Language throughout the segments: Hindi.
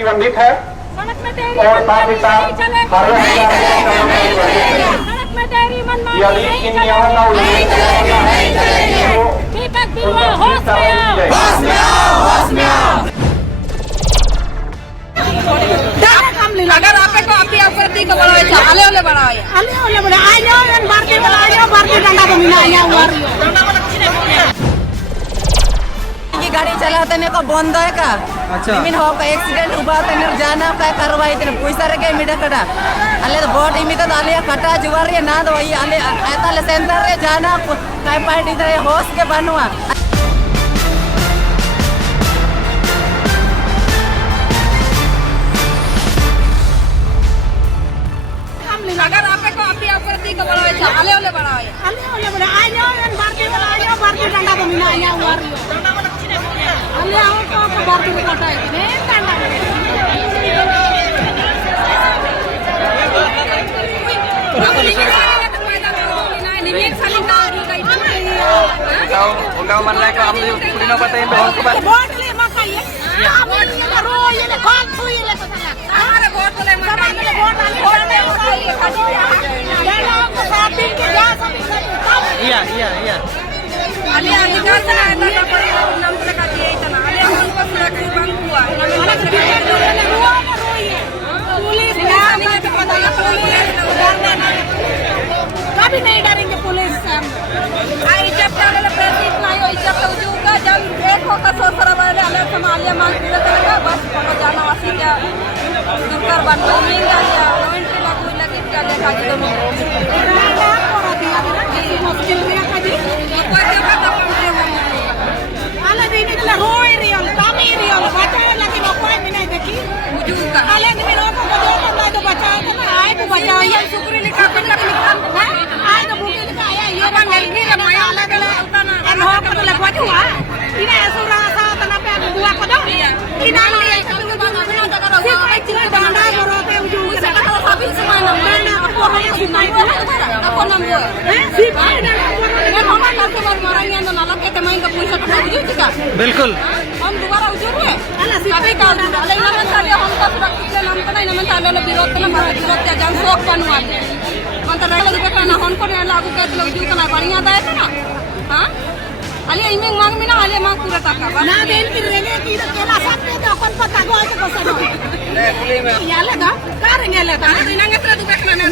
प्रतिबंधित है और साथ ही साथ यदि इन नियमों का उल्लंघन अगर आपे को आपकी आपत्ति को बढ़ाए आले वाले बढ़ाए आयो भारतीय वाला आयो भारतीय डंडा को मिला आया गाड़ी चलाते ने को बंद है का अच्छा इमिन हो का एक्सीडेंट हुआ तने जाना का कार्रवाई तने पैसा रे के मिडा कटा अले बोट इमी तो आले कटा जुवार रे ना दो आले आताले सेंटर रे जाना काय पार्टी रे होश के बनवा अगर आपे को आपकी आपत्ति को बढ़ाए आले वाले बढ़ाए आयो भारतीय वाला आयो भारतीय डंडा को मिला आया हुआ अल्ले आओ तो भारतीय को कटा है ने डंडा उनका मन है कि हम पूरी ना बताएं वोट ले मत खाइए वोट ये रो ये ले कौन छुई ले हमारे वोट ले मत खाइए वोट ले या अली अधिकार से आया था नाम से का दिया इतना अली हमको सुरक्षा बंद हुआ पुलिस नहीं तो पता है कभी नहीं डरेंगे पुलिस से आई जब तक प्रतीक नहीं हो जब तक होगा जब एक होगा सो सारा वाले अलग संभालिए माल पूरा करेगा बस पकड़ जाना वासी क्या सरकार बन गई नहीं क्या एंट्री लागू लगी क्या देखा जी मुश्किल में कभी कोई देखा तो आले दिन इतना रोए रियल तामी रियल बचा लेकिन कोई भी नहीं देखी वजूद का आले दिन लोगों को जो तो बचा को आए तो बचा ये शुक्र लिखा कर लिखा आए तो भूखे लिखा आया ये बन गई कि मैं अलग अलग एन हो को लगवा हुआ इने ऐसा रासा तना पे बुआ को दो इना लिए कभी बना तो करो सिर्फ चीज बना करो पे वजूद से का सभी सामान ना आपको हम सुनाई आपको नाम है सिर्फ ये होना कस्टमर मारेंगे तो नाला के तमाइन का पैसा तो वजूद का बिल्कुल हम दोबारा वजूद है कभी का अले ना मन साले हम का सुरक्षा नाम का नहीं मन साले विरोध करना भारत विरोध त्या जान शौक बनवा मन तो रहले बेटा ना हम को लागू कर लो वजूद का बढ़िया दाय था ना हां अले इमे मांग में ना अले मांग पूरा तका ना देन की रेने की केला सकते तो अपन पता गो के बसनो याले का करेंगे ले ता दिनंगे तो देखना ना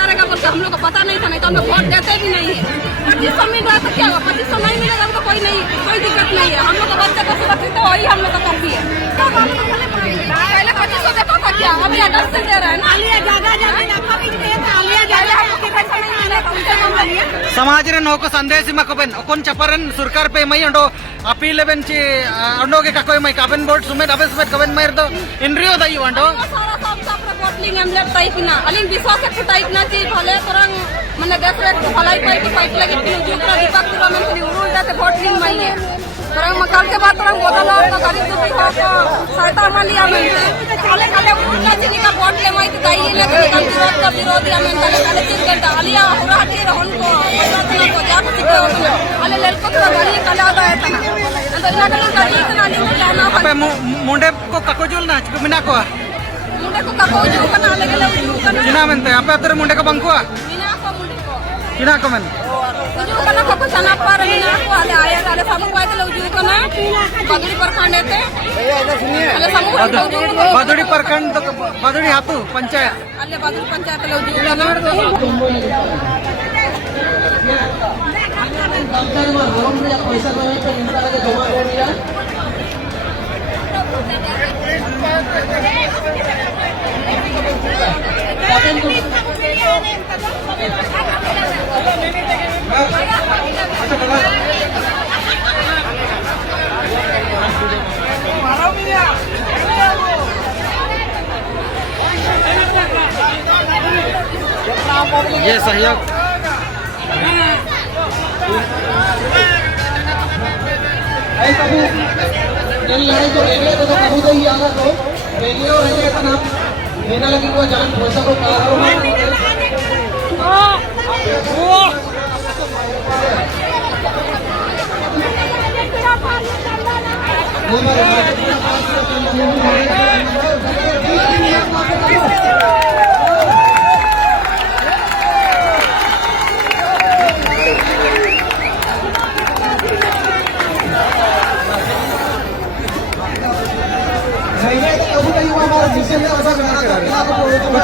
सारे का बोलते हम लोग को पता नहीं था नहीं तो हम लोग वोट देते भी नहीं है 2500 मिल रहा तो क्या हुआ 2500 नहीं मिलेगा तो कोई नहीं कोई दिक्कत नहीं है हम लोग का बच्चे को सुरक्षित तो वही हम लोग का कर दिए पहले 2500 देता था क्या अभी 10 से दे रहा है ना आलिया ज्यादा ज्यादा कभी देता आलिया ज्यादा हमको पैसा नहीं मिलेगा समाज रे नो को संदेश मकबन ओकोन चपरन सरकार पे मई अंडो अपील बेंची अंडो के कोई मई काबन बोर्ड सुमेत अबे सुमेत कबन मई तो इंद्रियो दई अंडो सारा सब सब बोटलिंग एमलेट टाइप ना अलिन विश्वास के टाइप ना ची भले तरंग मने देख रे भलाई पाइप लगी तीन जुकरा दीपक पूरा में थी उल्टा से बोटलिंग मई है तरंग मकाल के बाद तरंग बोतल और गाड़ी तो भी हो सहायता वाली आमें काले काले उल्टा चीनी का बोट ले मई तो दाई लगे विरोध का विरोधी आमें काले काले चीज के डालिया पूरा हटी रहन को तो जा सकते हो अले लेल को तो गाड़ी काला आता है तना तो लगा गाड़ी इतना नहीं जाना अबे मुंडे को ककोजुल ना मिना को मुंडे को ककोजुल कना लगे ले किना मनते आपे अतर मुंडे को बंकुआ मिना को मुंडे को किना को मन जो कना को सना पर मिना को आले आया ताले सब पाए तो जो कना बदुड़ी प्रखंड थे अले सब बदुड़ी प्रखंड तो बदुड़ी हातू पंचायत अले बदुड़ी पंचायत लो जो कना दफ्तर में हम रे पैसा तो है तो इंता लगे जमा कर दिया ये सहयोग लड़ाई तो रेलवे तो कभी तो ही आना तो रेलवे और रेलवे का नाम लेना लगी को जान पैसा को कुछ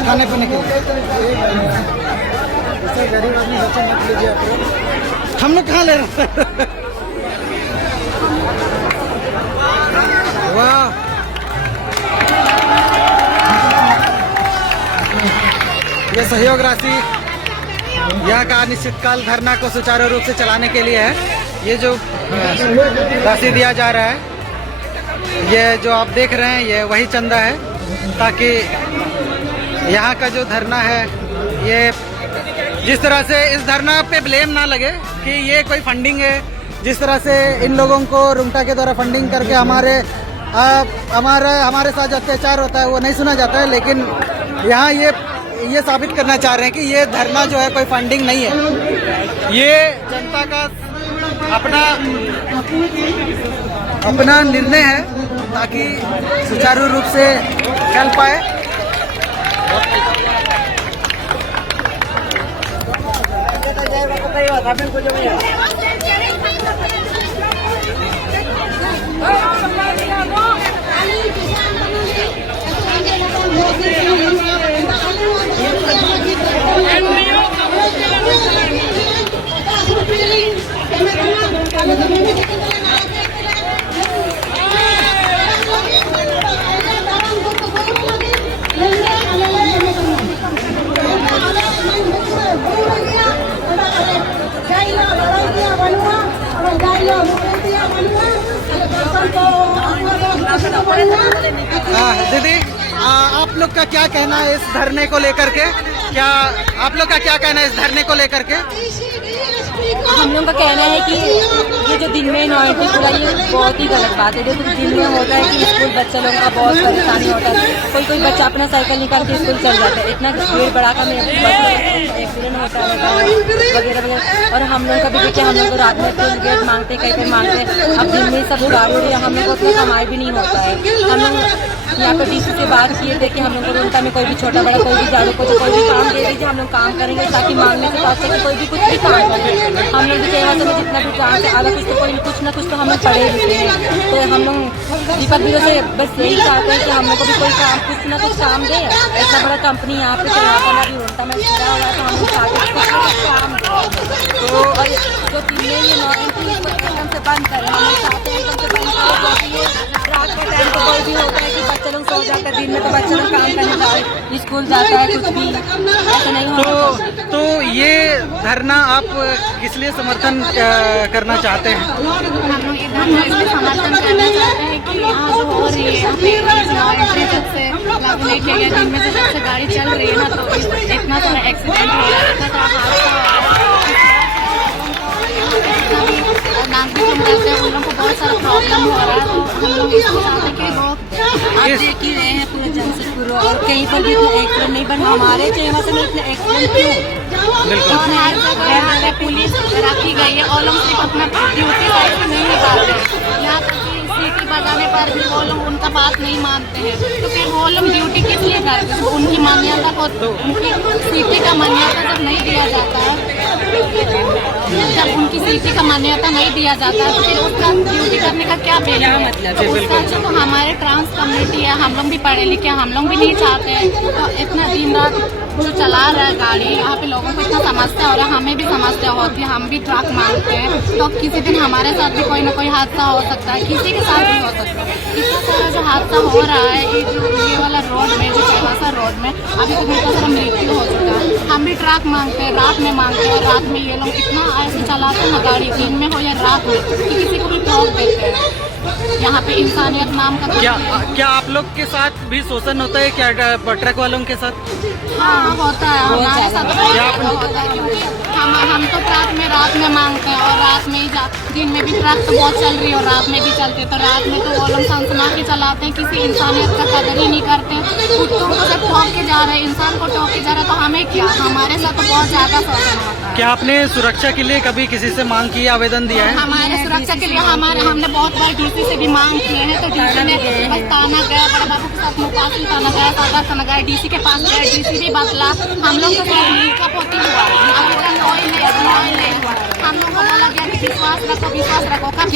खाने पीने के लिए गरीब आदमी सोचे मत लीजिए आप लोग। हम लोग कहाँ ले रहे हैं? वाह, ये सहयोग राशि यहाँ का अनिश्चितकाल धरना को सुचारू रूप से चलाने के लिए है। ये जो राशि दिया जा रहा है, ये जो आप देख रहे हैं, ये वही चंदा है, ताकि यहाँ का जो धरना है, ये जिस तरह से इस धरना पे ब्लेम ना लगे कि ये कोई फंडिंग है, जिस तरह से इन लोगों को रुंगटा के द्वारा फंडिंग करके हमारे साथ जो अत्याचार होता है वो नहीं सुना जाता है। लेकिन यहाँ ये साबित करना चाह रहे हैं कि ये धरना जो है कोई फंडिंग नहीं है, ये जनता का अपना निर्णय है, ताकि सुचारू रूप से चल पाए। दीदी, आप लोग का क्या कहना है इस धरने को लेकर के? क्या आप लोग का क्या कहना है इस धरने को लेकर के? हम लोग का कहना है कि ये जो दिन में नौकरी पूरा, ये बहुत ही गलत बात है। जो दिन में होता है कि स्कूल बच्चा लोगों का बहुत परेशानी होता है, कोई बच्चा अपना साइकिल निकाल के स्कूल चल जाता है, इतना भीड़ भड़ाका में एक्सीडेंट होता है वगैरह वगैरह। और हम लोग का भी देखिए, हम लोग रात में तो गेट मांगते कैसे मांगते, अब दिन में सब गाड़ी उड़ी, हम लोग को उतना कमाई भी नहीं होता है। हम लोग यहाँ पे डीसी से बात किए थे कि हम लोग को रुंगटा में कोई भी छोटा बड़ा कोई भी झाड़ू को कोई भी काम दे दीजिए, हम लोग काम करेंगे, ताकि मांगने से बात कि कोई भी कुछ भी काम करे। हम लोग भी सेवा से जितना भी काम से आधा कुछ तो कोई कुछ ना कुछ तो हम लोग पढ़े लिखे हैं, तो हम लोग दीपक बीरो से बस यही चाहते हैं कि हम लोग को भी कोई काम कुछ ना कुछ काम दे। इतना बड़ा कंपनी यहाँ पे चलाता भी रुंगटा में खुला हुआ है, तो हम लोग चाहते हैं कुछ काम दे। तो जो तीन ये एकदम से बंद करें, हम लोग चाहते हैं एकदम से बंद करें, क्योंकि ये रात के टाइम तो कोई भी होता है कि बच्चे लोग सो जाते हैं, दिन में तो बच्चे लोग काम करने जाते, स्कूल जाता है, कुछ भी ऐसा नहीं होता। तो ये धरना आप किस लिए समर्थन करना चाहते हैं? हम लोग ये धरना इसलिए समर्थन करना चाहते हैं कि यहाँ जो हो रही है, यहाँ पे से लागू नहीं किया गया, दिन में जब से गाड़ी चल रही है ना, तो इतना सारा एक्सीडेंट हो रहा है, इतना सारा हादसा हो रहा है, नागरिक हम रहते हैं, उन लोगों को बहुत सारा प्रॉब्लम हो रहा है। तो हम लोग इसको चाहते हैं कि लोग आप देख ही रहे हैं पूरे जमशेदपुर और कहीं पर भी इतना एक्सीडेंट नहीं बना, हमारे चेहरा से इतना एक्सीडेंट क्यों? और हर जगह पुलिस रखी गई है और लोग सिर्फ अपना ड्यूटी टाइप से नहीं निभाते हैं। यहाँ तक कि सीटी बजाने पर भी वो लोग उनका बात नहीं मानते हैं, तो फिर वो लोग ड्यूटी किस लिए करते हैं? उनकी मान्यता को, उनकी सीटी का मान्यता जब नहीं दिया जाता है, जब उनकी सीटी का मान्यता नहीं दिया जाता है, तो फिर उसका ड्यूटी करने का क्या मतलब? तो उसका जो हमारे ट्रांस कम्युनिटी है, हम लोग भी पढ़े लिखे, हम लोग भी नहीं चाहते हैं तो इतना दिन रात जो चला रहा है गाड़ी, यहाँ पे लोगों को इतना समस्या हो रहा है, हमें भी समस्या होती है, हम भी ट्रक मांगते हैं, तो किसी दिन हमारे साथ भी कोई ना कोई हादसा हो सकता है, किसी के साथ भी हो सकता है। इतना सारा जो हादसा हो रहा है, ये वाला रोड में, जो चौरासा रोड में अभी तो बहुत सारा मृत्यु हो चुका है। हम भी ट्रक मांगते हैं, रात में मांगते हैं, रात में ये लोग इतना ऐसे चलाते हैं गाड़ी, दिन में हो या रात में, कि किसी को भी ठोक देते हैं। यहाँ पे इंसानियत नाम का क्या आप लोग के साथ भी शोषण होता है क्या ट्रक वालों के साथ? हाँ होता है, हमारे साथ होता है, क्योंकि हम तो ट्रक में रात में मांगते हैं और रात में ही दिन में भी ट्रक तो बहुत चल रही है और रात में भी चलते हैं, तो रात में तो वो लोग सनसना के चलाते हैं, किसी इंसानियत का कदर ही नहीं करते हैं। कुत्तों को जब ठोक के जा रहे हैं, इंसान को ठोक के जा रहे हैं, तो हमें क्या, हमारे साथ तो बहुत ज्यादा शोषण होता है। क्या आपने सुरक्षा के लिए कभी किसी से मांग की, आवेदन दिया है? हमारे सुरक्षा के लिए हमने बहुत बार डीसी से भी मांग किए हैं तो डीसी ने बस ताना गया, बड़ा बाबू के साथ मुकाबले ताना गया, सादा ताना गया, डीसी के पास गया, डीसी भी बदला, हम लोग के साथ मीका पोती हुआ, अभी तक कोई नहीं हुआ। हम लोग को बोला गया कि विश्वास रखो, विश्वास रखो, कब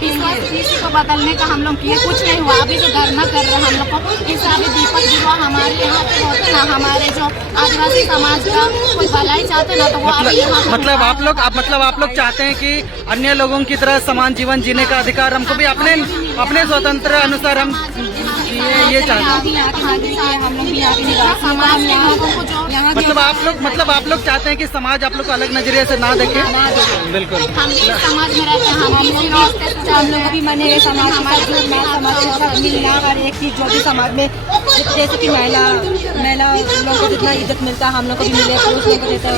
विश्वास डीसी को बदलने का हम लोग किए, कुछ नहीं हुआ। अभी जो धरना कर रहे हैं हम लोग को, इस अभी दीपक बिरुआ हमारे यहाँ पे होते ना, हमारे जो आदिवासी समाज का कोई भलाई चाहते ना, तो वो अभी यहाँ मतलब आप लोग चाहते हैं कि अन्य लोगों की तरह समान जीवन जीने का अधिकार हमको भी अपने स्वतंत्र अनुसार हम ये चाहते हैं। हम लोग भी समाज के लोगों को जो मतलब आप लोग चाहते हैं कि समाज आप लोग को अलग नजरिए से ना देखे। बिल्कुल, हम समाज में रहते हैं, हम लोग भी मने समाज मिलना, हर एक चीज जो भी समाज में, जैसे कि महिला लोगों को जितना इज्जत मिलता है हम लोग को भी मिले, पुरुष लोगों को देता है।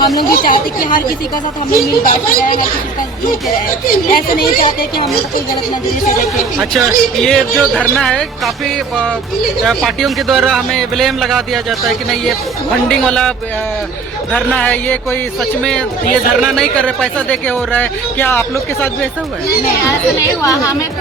हम लोग भी चाहते कि हर किसी का साथ हम लोग मिल बैठ रहे, हर किसी का जुड़ते रहे, ऐसे नहीं चाहते कि हम लोग को कोई गलत नजरिए से देखे। अच्छा, ये जो धरना है काफी पार्टियों के द्वारा हमें ब्लेम लगा दिया जाता है कि नहीं ये फंडिंग वाला धरना है, ये कोई सच में ये धरना नहीं कर रहे, पैसा दे के हो रहा है। क्या आप लोग के साथ भी ऐसा हुआ है? नहीं, ऐसा नहीं हुआ। हमें तो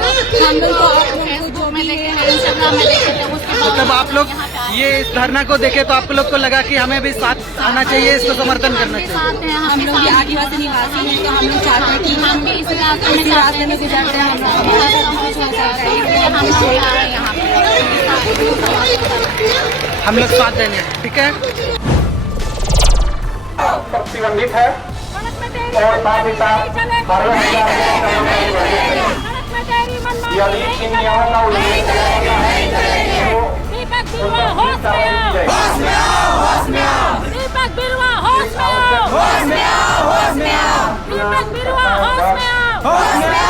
हम लोग को फेसबुक में देखे हैं, इंस्टाग्राम में देखे थे, उसके बाद मतलब आप लोग ये इस धरना को देखे तो आप लोग को लगा कि हमें भी साथ आना चाहिए, इसको समर्थन करना चाहिए। हम लोग भी आदिवासी निवासी हैं, तो हम लोग चाहते हैं कि हम भी इस रास्ते में गुजरते हैं, हम लोग साथ देने, ठीक है। प्रतिबंधित है और साथ ही साथ यदि इन नियमों का उल्लंघन करेगा दीपक बिरुआ होश में आओ, दीपक बिरुआ होश में आओ, दीपक बिरुआ होश में आओ,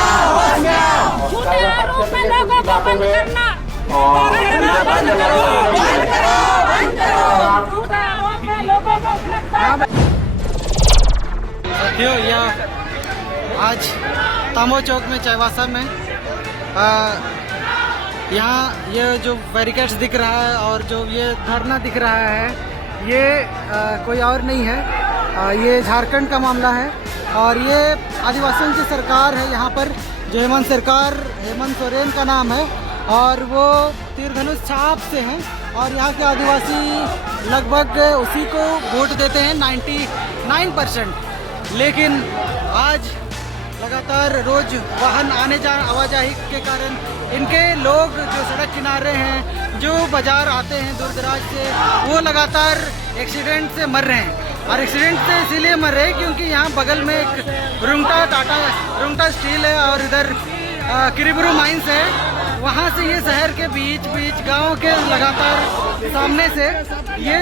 झूठे आरोप में लोगों को बंद करना, बंद करो, झूठे आरोप में लोगों को गिरफ्तार। साथियों, यह आज तामो चौक में चाईबासा में यहाँ ये जो बैरिकेड्स दिख रहा है और जो ये धरना दिख रहा है, ये कोई और नहीं है, ये झारखंड का मामला है और ये आदिवासियों की सरकार है। यहाँ पर जो हेमंत सोरेन का नाम है और वो तीर धनुष छाप से हैं और यहाँ के आदिवासी लगभग उसी को वोट देते हैं 99%। लेकिन आज लगातार रोज वाहन आवाजाही के कारण इनके लोग जो सड़क किनारे हैं, जो बाजार आते हैं दूर दराज से, वो लगातार एक्सीडेंट से मर रहे हैं। और एक्सीडेंट से इसीलिए मर रहे हैं क्योंकि यहाँ बगल में एक रुंगटा स्टील है और इधर किरीबुरू माइंस है। वहाँ से ये शहर के बीच गांव के लगातार सामने से ये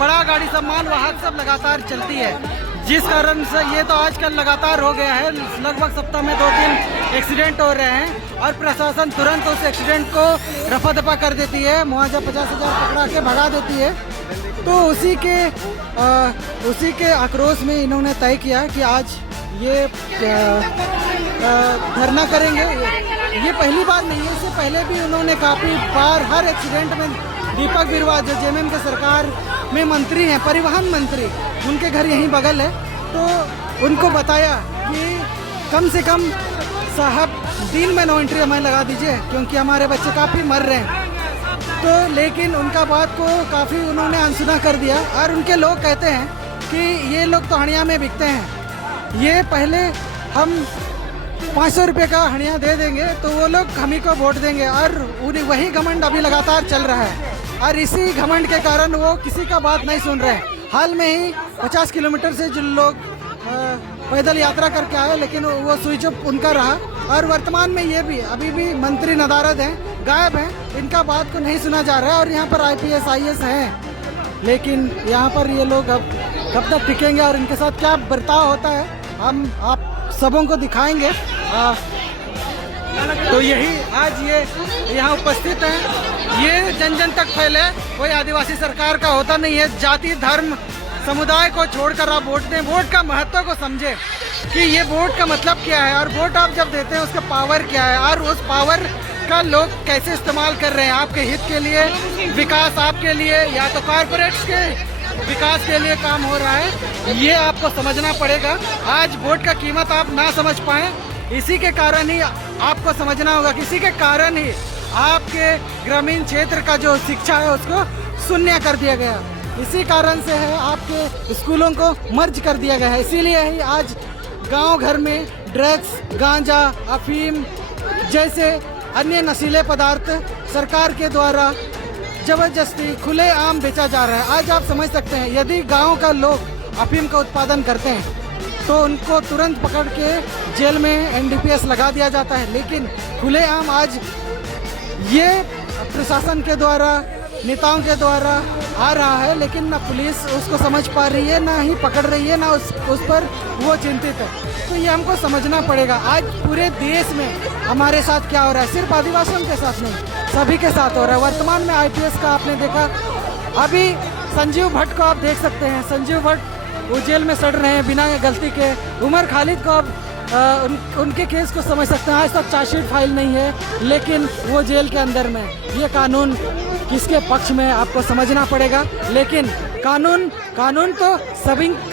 बड़ा गाड़ी सब माल वाहक सब लगातार चलती है, जिस कारण से ये तो आजकल लगातार हो गया है। लगभग सप्ताह में 2-3 एक्सीडेंट हो रहे हैं और प्रशासन तुरंत उस एक्सीडेंट को रफा दफा कर देती है, मुआवजा 50,000 पकड़ा के भगा देती है। तो उसी के आक्रोश में इन्होंने तय किया कि आज ये धरना करेंगे। ये पहली बार नहीं है, इससे पहले भी उन्होंने काफ़ी बार हर एक्सीडेंट में दीपक बिरुआ जो जेएमएम के सरकार में मंत्री हैं, परिवहन मंत्री, उनके घर यहीं बगल है, तो उनको बताया कि कम से कम साहब दिन में 9 एंट्री हमें लगा दीजिए क्योंकि हमारे बच्चे काफ़ी मर रहे हैं। तो लेकिन उनका बात को काफ़ी उन्होंने अनसुना कर दिया और उनके लोग कहते हैं कि ये लोग तो हणिया में बिकते हैं, ये पहले हम 500 रुपये का हणिया दे देंगे तो वो लोग हम ही को वोट देंगे। और वही घमंड अभी लगातार चल रहा है और इसी घमंड के कारण वो किसी का बात नहीं सुन रहे हैं। हाल में ही 50 किलोमीटर से जो लोग पैदल यात्रा करके आए, लेकिन वो स्विच ऑफ उनका रहा। और वर्तमान में ये भी अभी भी मंत्री नदारद हैं, गायब हैं, इनका बात को नहीं सुना जा रहा है। और यहाँ पर IPS IAS हैं, लेकिन यहाँ पर ये लोग अब कब तक टिकेंगे और इनके साथ क्या बर्ताव होता है हम आप सबों को दिखाएंगे। तो यही आज ये यहाँ उपस्थित हैं, ये जन जन तक फैले, कोई आदिवासी सरकार का होता नहीं है। जाति धर्म समुदाय को छोड़कर आप वोट दें, वोट का महत्व को समझें कि ये वोट का मतलब क्या है और वोट आप जब देते हैं उसका पावर क्या है और उस पावर का लोग कैसे इस्तेमाल कर रहे हैं आपके हित के लिए, विकास आपके लिए या तो कॉर्पोरेट्स के विकास के लिए काम हो रहा है, ये आपको समझना पड़ेगा। आज वोट का कीमत आप ना समझ पाएं इसी के कारण ही आपको समझना होगा, किसी के कारण ही आपके ग्रामीण क्षेत्र का जो शिक्षा है उसको शून्य कर दिया गया। इसी कारण से है आपके स्कूलों को मर्ज कर दिया गया है। इसीलिए ही आज गांव घर में ड्रग्स, गांजा, अफीम जैसे अन्य नशीले पदार्थ सरकार के द्वारा जबरदस्ती खुलेआम बेचा जा रहा है। आज आप समझ सकते हैं, यदि गांव का लोग अफीम का उत्पादन करते हैं तो उनको तुरंत पकड़ के जेल में NDPS लगा दिया जाता है, लेकिन खुलेआम आज ये प्रशासन के द्वारा, नेताओं के द्वारा आ रहा है, लेकिन ना पुलिस उसको समझ पा रही है, ना ही पकड़ रही है, ना उस पर वो चिंतित है। तो ये हमको समझना पड़ेगा। आज पूरे देश में हमारे साथ क्या हो रहा है, सिर्फ आदिवासियों के साथ नहीं, सभी के साथ हो रहा है। वर्तमान में IPS का आपने देखा, अभी संजीव भट्ट को आप देख सकते हैं, संजीव भट्ट वो जेल में सड़ रहे हैं बिना गलती के। उमर खालिद को आप उनके केस को समझ सकते हैं, आज तक चार्जशीट फाइल नहीं है, लेकिन वो जेल के अंदर में। ये कानून किसके पक्ष में आपको समझना पड़ेगा। लेकिन कानून तो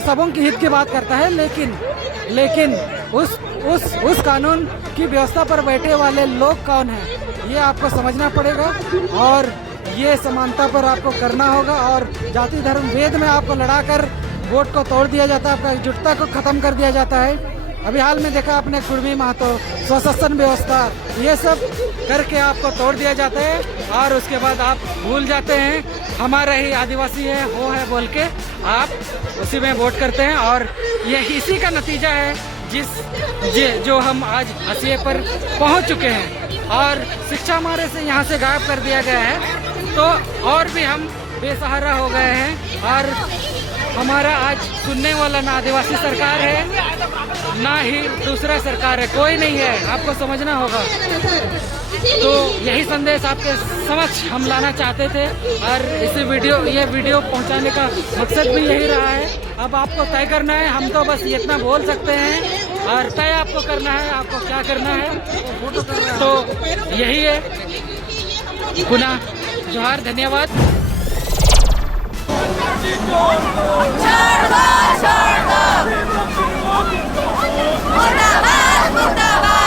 सबों की हित की बात करता है, लेकिन उस कानून की व्यवस्था पर बैठे वाले लोग कौन हैं, ये आपको समझना पड़ेगा। और ये समानता पर आपको करना होगा, और जाति धर्म भेद में आपको लड़ाकर वोट को तोड़ दिया जाता है, आपका एकजुटता को खत्म कर दिया जाता है। अभी हाल में देखा आपने कुर्मी महतो, स्वशासन व्यवस्था, ये सब करके आपको तोड़ दिया जाता है, और उसके बाद आप भूल जाते हैं हमारा ही आदिवासी है, वो है बोल के आप उसी में वोट करते हैं। और ये इसी का नतीजा है जो हम आज हाशिए पर पहुंच चुके हैं। और शिक्षा हमारे से यहाँ से गायब कर दिया गया है, तो और भी हम बेसहारा हो गए हैं। और हमारा आज सुनने वाला ना आदिवासी सरकार है, ना ही दूसरा सरकार है, कोई नहीं है, आपको समझना होगा। तो यही संदेश आपके समक्ष हम लाना चाहते थे, और ये वीडियो पहुंचाने का मकसद भी यही रहा है। अब आपको तय करना है, हम तो बस इतना बोल सकते हैं, और तय आपको करना है, आपको क्या करना है। तो यही है। पुनः जोहार, धन्यवाद। मुर्दाबाद